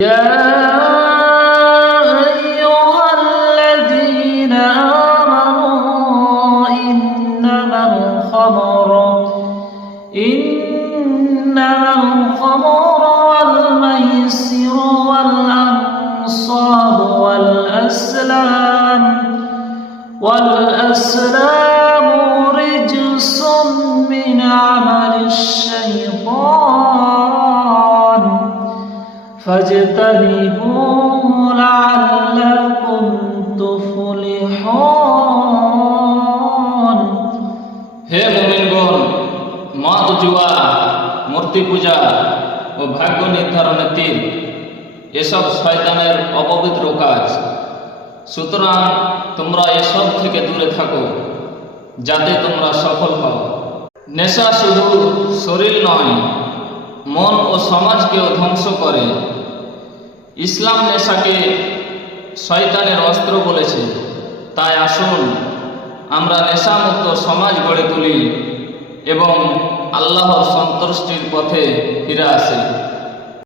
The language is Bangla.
يا أيها الذين آمنوا إنما الخمر والميسر والأزلام رجس من عمل الشيطان فاجتنبوه لعلكم تفلحون। হে মুমিনগণ, মদ জুয়া, মূর্তি পূজা ও ভাগ্য নির্ধারণের তীর এসব শয়তানের অপবিত্র কাজ। সুতরাং তোমরা এসব থেকে দূরে থাকো যাতে তোমরা সফল হও। নেশা শুধু শরীর নয়, মন ও সমাজকেও ধ্বংস করে। ইসলাম নেশাকে শয়তানের অস্ত্র বলেছে। তাই আসুন আমরা নেশামুক্ত সমাজ গড়ে তুলি এবং আল্লাহর সন্তুষ্টির পথে ফিরে আসি।